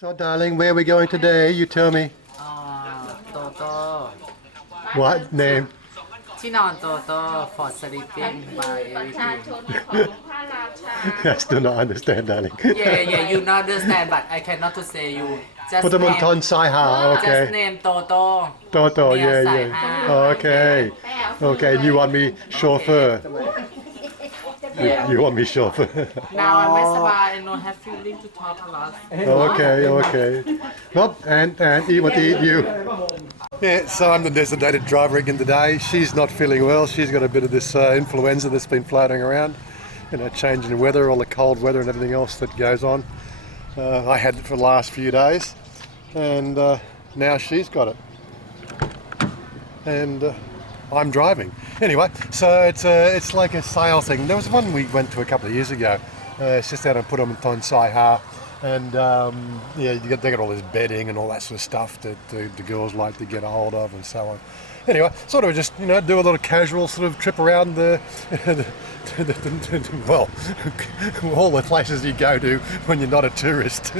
So, darling, where are we going today? You tell me. Toto. What name? ที่นอน Toto for sleeping by everything. I still not understand, darling. Yeah, you not understand, but I cannot to say you. Just Put them on name, Ton Sai Ha, okay. just name Toto. Toto, Near yeah, Sai yeah. Ha. Okay. Okay, you want me chauffeur? Yeah. You want me chauffeur? Now I'mไม่สบาย I don't have feeling to talk a lot. Okay. Well, and what to eat you? Yeah, so I'm the designated driver again today. She's not feeling well. She's got a bit of this influenza that's been floating around. You know, changing weather, all the cold weather and everything else that goes on. I had it for the last few days, and now she's got it. And I'm driving. Anyway, so it's like a sale thing. There was one we went to a couple of years ago. It's just out and put them in Ton Sai Ha. And yeah, they got all this bedding and all that sort of stuff that the girls like to get a hold of and so on. Anyway, sort of just, you know, do a little casual sort of trip around well, all the places you go to when you're not a tourist.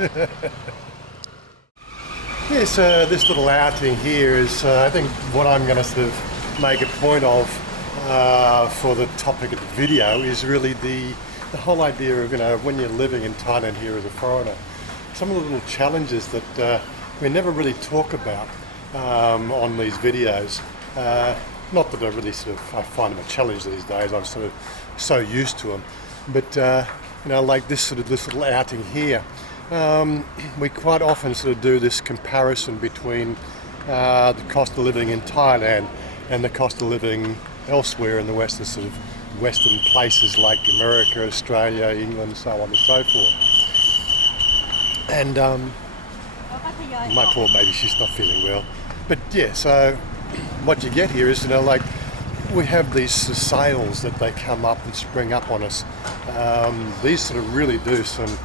Yes, this little outing here is, I think, what I'm going to sort of make a point of for the topic of the video is really the whole idea of, you know, when you're living in Thailand here as a foreigner, some of the little challenges that we never really talk about on these videos. Not that I really I find them a challenge these days. I'm sort of so used to them. But you know, like this little outing here, we quite often sort of do this comparison between the cost of living in Thailand and the cost of living elsewhere in the Western places like America, Australia, England, so on and so forth. And my poor baby, she's not feeling well. But yeah, so what you get here is, you know, like we have these sales that they come up and spring up on us. These sort of really do some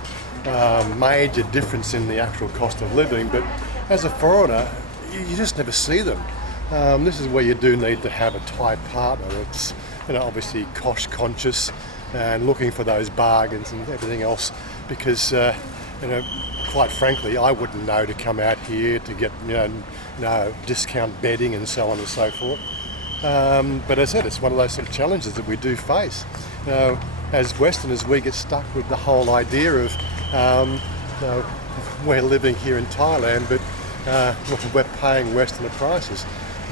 major difference in the actual cost of living, but as a foreigner, you just never see them. This is where you do need to have a Thai partner that's, you know, obviously cost conscious and looking for those bargains and everything else, because you know, quite frankly, I wouldn't know to come out here to get, you know, discount bedding and so on and so forth. But as I said, it's one of those sort of challenges that we do face. You know, as Westerners, we get stuck with the whole idea of, you know, we're living here in Thailand, but we're paying Westerner prices.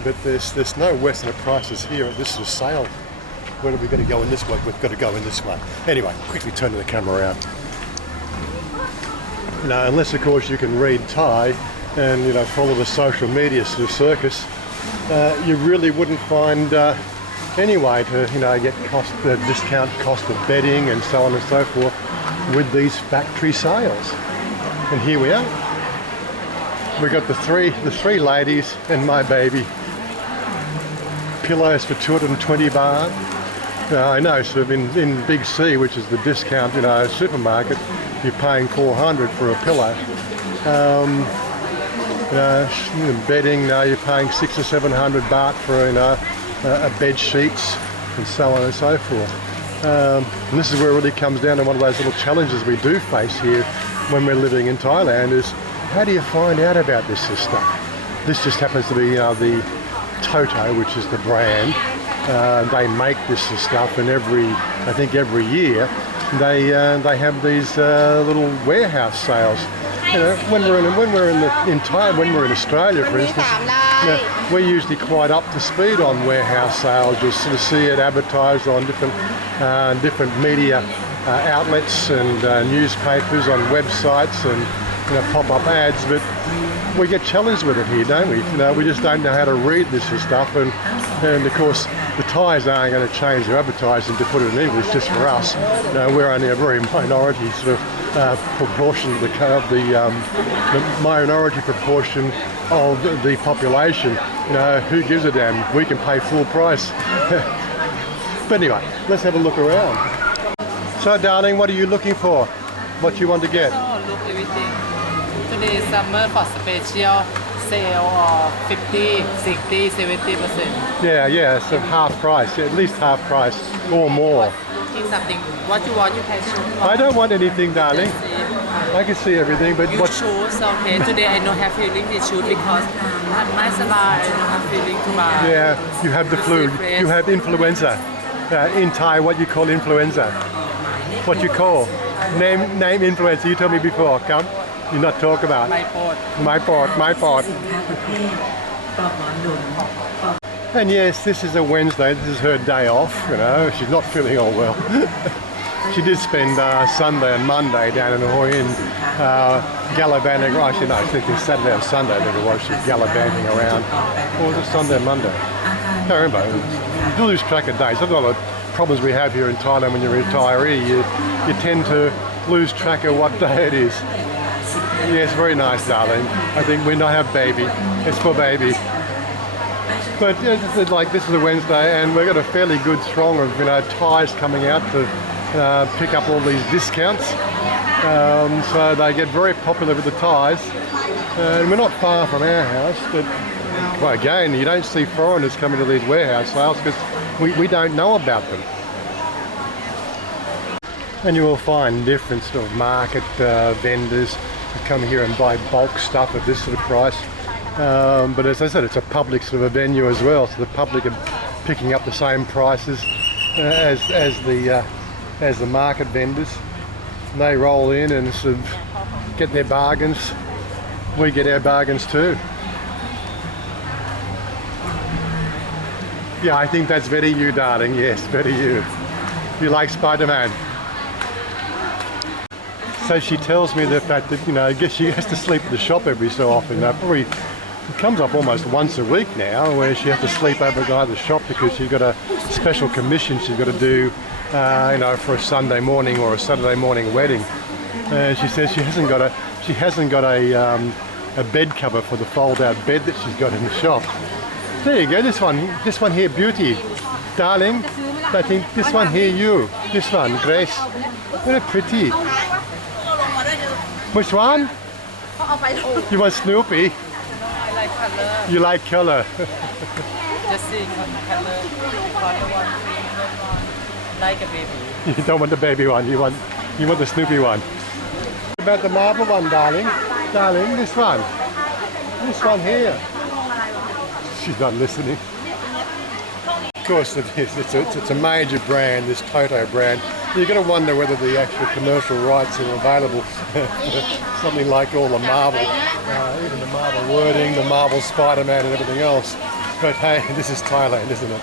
But there's no Westerner prices here at this sort of sale. Where are we going to go in this way? We've got to go in this way. Anyway, quickly turning the camera around. You know, unless of course you can read Thai and, you know, follow the social media sort of circus, you really wouldn't find any way to, you know, get discount cost of bedding and so on and so forth with these factory sales. And here we are. We got the three ladies and my baby. Pillows for 220 baht. I know, sort of in Big C, which is the discount, you know, supermarket, you're paying 400 for a pillow. You know, bedding, you're paying 600 or 700 baht for, you know, a bed sheets and so on and so forth. And this is where it really comes down to one of those little challenges we do face here when we're living in Thailand is, how do you find out about this sort of stuff? This just happens to be, you know, the Toto, which is the brand. They make this sort of stuff, and I think every year they have these little warehouse sales. You know, when we're in Thailand, when we're in Australia, for instance, you know, we're usually quite up to speed on warehouse sales. You'll sort of see it advertised on different media outlets and newspapers, on websites, and, you know, pop-up ads. But we get challenged with it here, don't we? You know, we just don't know how to read this sort of stuff, and of course the Thais aren't going to change their advertising to put it in English just for us. You know, we're only a very minority sort of proportion of the minority proportion of the population. You know, who gives a damn? We can pay full price. But anyway, let's have a look around. So, darling, what are you looking for? What you want to get? Oh, look everything. Today is summer for special sale of 50, 60, 70%. Yeah, so half price, at least half price or more. Looking something, what you want, you can choose. I don't want anything, darling. That's it. I can see everything, but You what? choose, okay. Today I don't have feeling to choose because I'm nice and I don't have feeling to buy. Yeah, you have the flu. Secret. You have influenza. In Thai, what you call influenza? What you call? Name influenza. You told me before. Come. You not talk about. My port. My part. And yes, this is a Wednesday. This is her day off. You know, she's not feeling all well. She did spend Sunday and Monday down in Hoi Hin gallivanting. Actually, no, I think it's Saturday or Sunday. I think it was. She's gallivanting around. Or was it Sunday and Monday? I can't remember. You lose track of days. That's one of the problems we have here in Thailand when you're a retiree. You tend to lose track of what day it is. Yes, very nice, darling. I think we not have baby. It's for baby. But it's like this is a Wednesday, and we've got a fairly good throng of Thais coming out to pick up all these discounts. So they get very popular with the Thais. And we're not far from our house, but well, again, you don't see foreigners coming to these warehouse sales because we don't know about them. And you will find different sort of market vendors who come here and buy bulk stuff at this sort of price. But as I said, it's a public sort of a venue as well, so the public are picking up the same prices as the market vendors. And they roll in and sort of get their bargains. We get our bargains too. Yeah, I think that's very you, darling. Yes, very you. You like Spider-Man. So she tells me the fact that, I guess she has to sleep at the shop every so often. Probably it comes up almost once a week now where she has to sleep overnight at the shop because she's got a special commission she's got to do, for a Sunday morning or a Saturday morning wedding. And she says she hasn't got a bed cover for the fold-out bed that she's got in the shop. There you go, this one here, beauty. Darling, I think this one here, this one, Grace. Very pretty. Which one? You want Snoopy? I like color. You like color. Just see color. Like a baby. You don't want the baby one, you want the Snoopy one. What about the marble one, darling? Darling, this one. This one here. She's not listening. Of course it is. It's a major brand, this Toto brand. You've got to wonder whether the actual commercial rights are available for something like all the Marvel, even the Marvel wording, the Marvel Spider-Man and everything else. But hey, this is Thailand, isn't it?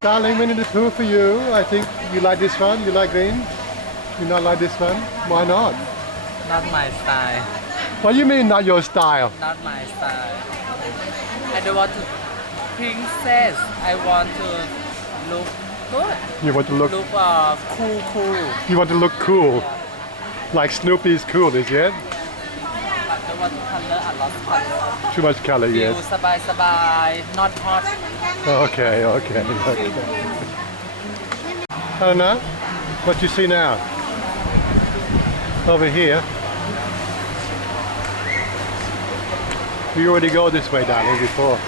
Darling, Winnie the Pooh for you. I think you like this one. You like green? You not like this one? Why not? Not my style. What do you mean not your style? Not my style. I don't want to princess. I want to look good. You want to look Cool. You want to look cool. Like Snoopy's cool, is it? But don't want to color a lot of color. Too much color, Feel yes. sabai, not hot. Okay. I don't know. What do you see now? Over here. We already go this way, darling, before.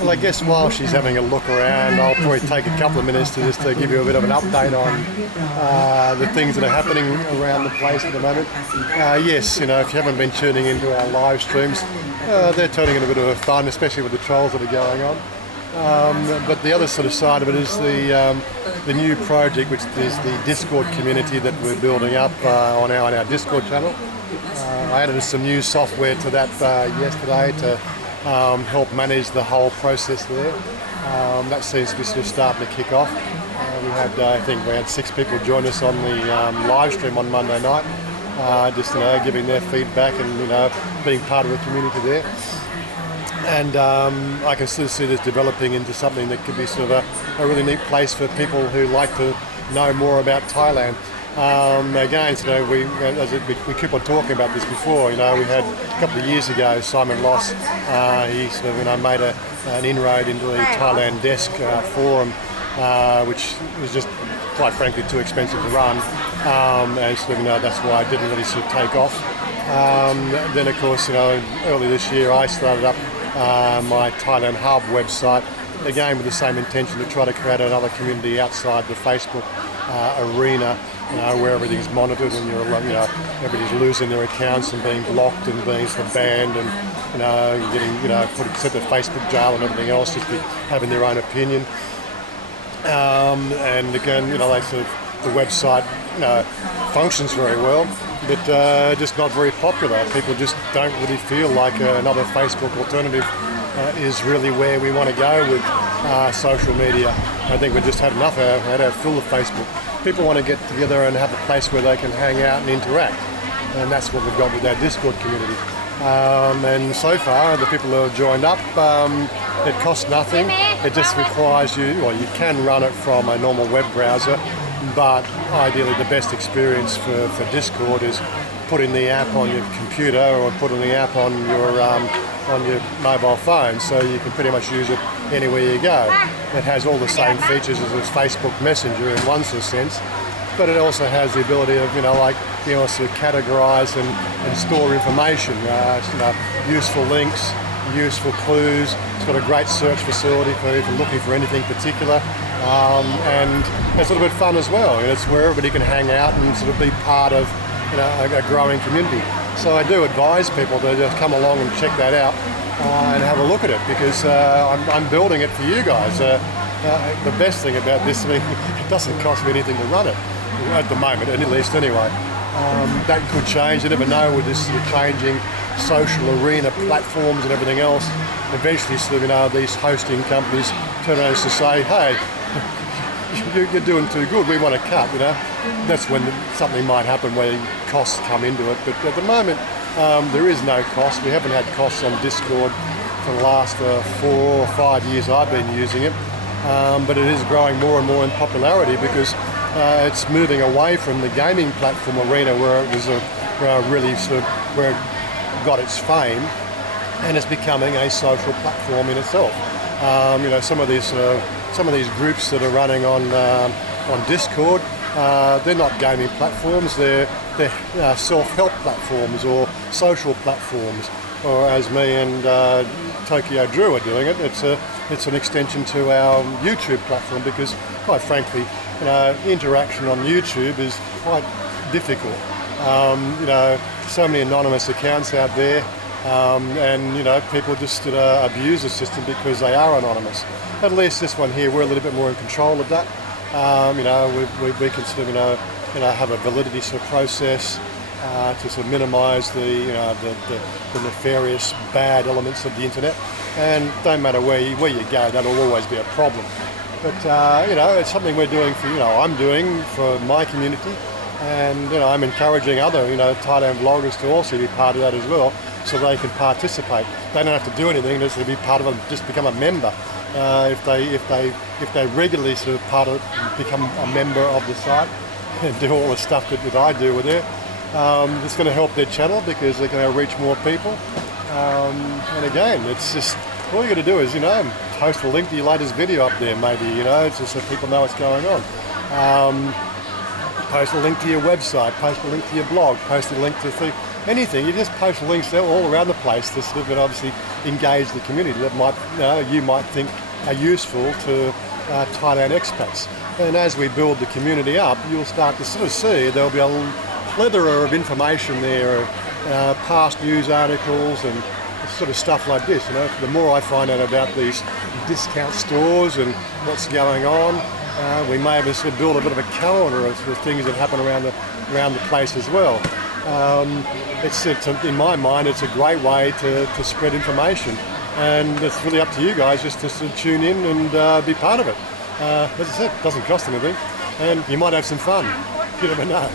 Well, I guess while she's having a look around, I'll probably take a couple of minutes to just give you a bit of an update on the things that are happening around the place at the moment. Yes, if you haven't been tuning into our live streams, they're turning into a bit of a fun, especially with the trolls that are going on. But the other sort of side of it is the new project, which is the Discord community that we're building up on our Discord channel. I added some new software to that yesterday to help manage the whole process there. That seems to be sort of starting to kick off. I think we had 6 people join us on the live stream on Monday night, just giving their feedback and being part of the community there. And I can sort of see this developing into something that could be sort of a really neat place for people who like to know more about Thailand. Again, we keep on talking about this before. We had a couple of years ago, Simon Loss, he sort of made an inroad into the Thailand Desk forum, which was just quite frankly too expensive to run, and sort of, that's why it didn't really sort of take off. Then of course, early this year I started up my Thailand Hub website, again with the same intention to try to create another community outside the Facebook arena, where everything's monitored and everybody's losing their accounts and being blocked and being sort of banned and getting put sent to Facebook jail and everything else, just having their own opinion. And again, they sort of, the website functions very well, but just not very popular. People just don't really feel like another Facebook alternative is really where we want to go with social media. I think we've just had enough. Had our fill of Facebook. People want to get together and have a place where they can hang out and interact, and that's what we've got with our Discord community. And so far, the people who have joined up, it costs nothing. It just requires you can run it from a normal web browser, but ideally the best experience for Discord is putting the app on your computer or putting the app on your mobile phone, so you can pretty much use it anywhere you go. It has all the same features as Facebook Messenger in one sense, but it also has the ability of being able to categorise and store information, useful links, useful clues. It's got a great search facility for if you're looking for anything particular, and it's a little bit fun as well. It's where everybody can hang out and sort of be part of a growing community. So I do advise people to just come along and check that out and have a look at it, because I'm building it for you guys. The best thing about this, it doesn't cost me anything to run it at the moment, at least anyway. That could change. You never know with this changing social arena platforms and everything else. Eventually, these hosting companies turn around to say, "Hey, you're doing too good. We want to cut." That's when something might happen where costs come into it. But at the moment, there is no cost. We haven't had costs on Discord for the last 4 or 5 years I've been using it. But it is growing more and more in popularity because it's moving away from the gaming platform arena where it was where it got its fame, and it's becoming a social platform in itself. Some of these groups that are running on Discord, they're not gaming platforms. They're self-help platforms or social platforms. Or as me and Tokyo Drew are doing it, it's an extension to our YouTube platform, because quite frankly, interaction on YouTube is quite difficult. So many anonymous accounts out there, and people just abuse the system because they are anonymous. At least this one here, we're a little bit more in control of that. We can sort of have a validity sort of process to sort of minimise the nefarious bad elements of the internet. And don't matter where you go, that'll always be a problem. But it's something we're doing for I'm doing for my community, and I'm encouraging other Thailand vloggers to also be part of that as well, so they can participate. They don't have to do anything; just to be part of it, just become a member. If they regularly sort of become a member of the site and do all the stuff that I do with it, it's going to help their channel because they're going to reach more people. And again, it's just all you got to do is post a link to your latest video up there, maybe it's just so people know what's going on. Post a link to your website, post a link to your blog, post a link to anything. You just post links all around the place to sort of obviously engage the community that you might think are useful to Thailand expats. And as we build the community up, you'll start to sort of see there'll be a plethora of information there, past news articles and sort of stuff like this. The more I find out about these discount stores and what's going on, we may have sort of build a bit of a calendar of things that happen around the place as well. In my mind, it's a great way to spread information, and it's really up to you guys just to sort of tune in and be part of it. As I said, it doesn't cost anything, and you might have some fun. You never know.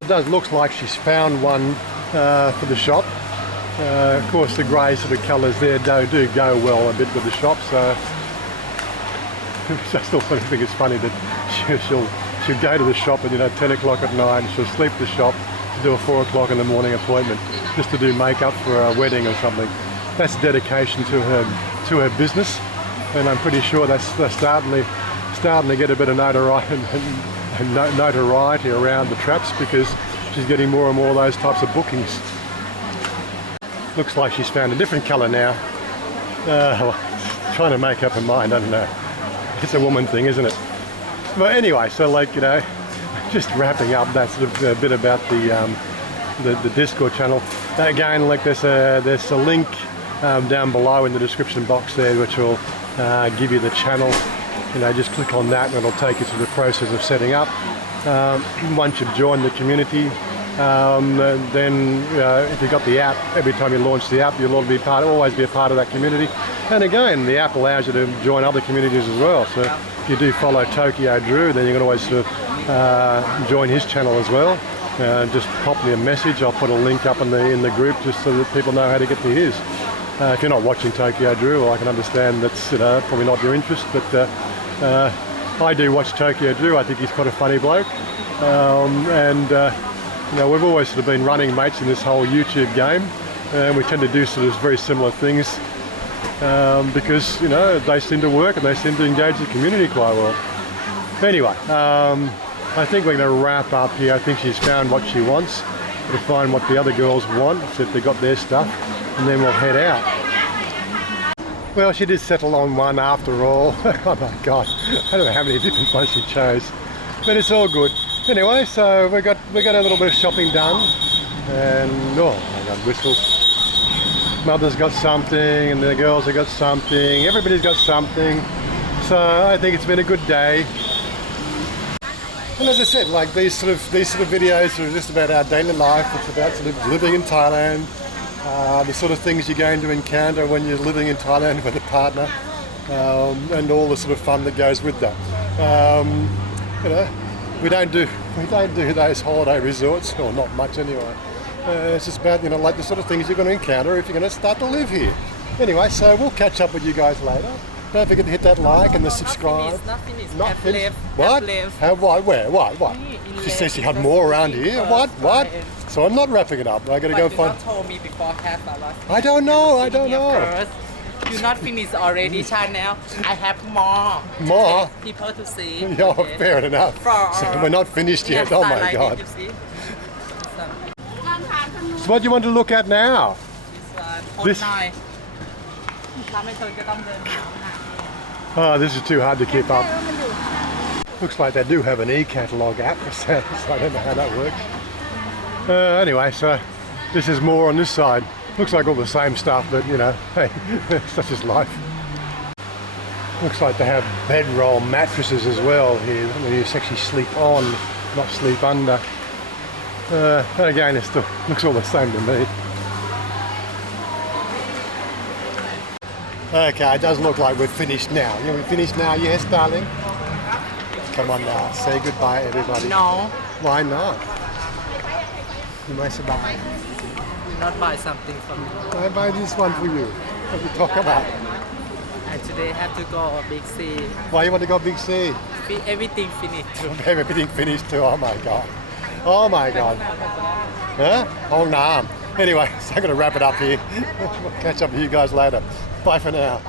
It does look like she's found one for the shop. Of course, the grey sort of colours there do go well a bit with the shop, so I still think it's funny that she'll go to the shop at 10 o'clock at night, and she'll sleep at the shop to do a 4 o'clock in the morning appointment just to do makeup for a wedding or something. That's dedication to her business, and I'm pretty sure that's starting to get a bit of notoriety around the traps, because she's getting more and more of those types of bookings. Looks like she's found a different colour now. Trying to make up her mind, I don't know. It's a woman thing, isn't it? But anyway, so like, you know, just wrapping up that sort of bit about the Discord channel. Again, like there's a link down below in the description box there, which will give you the channel. You know, just click on that and it'll take you through the process of setting up. Once you've joined the community, then if you've got the app, every time you launch the app, you'll always be a part of that community. And again, the app allows you to join other communities as well. So if you do follow Tokyo Drew, then you can always sort of join his channel as well. Just pop me a message. I'll put a link up in the group just so that people know how to get to his. If you're not watching Tokyo Drew, well, I can understand that's probably not your interest, but I do watch Tokyo Drew. I think he's quite a funny bloke, and you know, we've always sort of been running mates in this whole YouTube game, and we tend to do sort of very similar things because, you know, they seem to work and they seem to engage the community quite well. Anyway, I think we're going to wrap up here. I think she's found what she wants. We'll find what the other girls want, so if they've got their stuff, and then we'll head out. Well, she did settle on one after all. Oh my God, I don't know how many different ones she chose, but it's all good. Anyway, so we got a little bit of shopping done, and oh my God, whistles. Mother's got something, and the girls have got something. Everybody's got something. So I think it's been a good day. And as I said, like these sort of videos are just about our daily life. It's about sort of living in Thailand. The sort of things you're going to encounter when you're living in Thailand with a partner, and all the sort of fun that goes with that. You know, we don't do those holiday resorts, or not much anyway. It's just about, you know, like the sort of things you're going to encounter if you're going to start to live here. Anyway, so we'll catch up with you guys later. Don't forget to hit that like and the subscribe. Not finished. Not finished. Left. What? Left. How? Why? Where? What? She says she had more around here. What? So I'm not wrapping it up. I got to go find. You told me before half hour. I don't know. You're not finished already, Chanya. I have more. More? People to see. Yeah, okay. Fair enough. So we're not finished yet. Oh my God. So what do you want to look at now? This. Oh, this is too hard to keep up. Looks like they do have an e-catalogue app, so I don't know how that works. Anyway, so this is more on this side. Looks like all the same stuff, but you know, hey, such is life. Looks like they have bedroll mattresses as well here. I mean, you actually sleep on, not sleep under. And again, it still looks all the same to me. Okay, it does look like we're finished now. Yeah, we're finished now, yes, darling? Come on now, say goodbye, everybody. No. Why not? You might buy. Will not buy something for me. I buy this one for you. What we talk about? And today I have to go Big C. Why you want to go Big C? Everything finished too. Everything finished too. Oh my God. Oh my God. Huh? Oh no. Anyway, so I'm going to wrap it up here. We'll catch up with you guys later. Bye for now.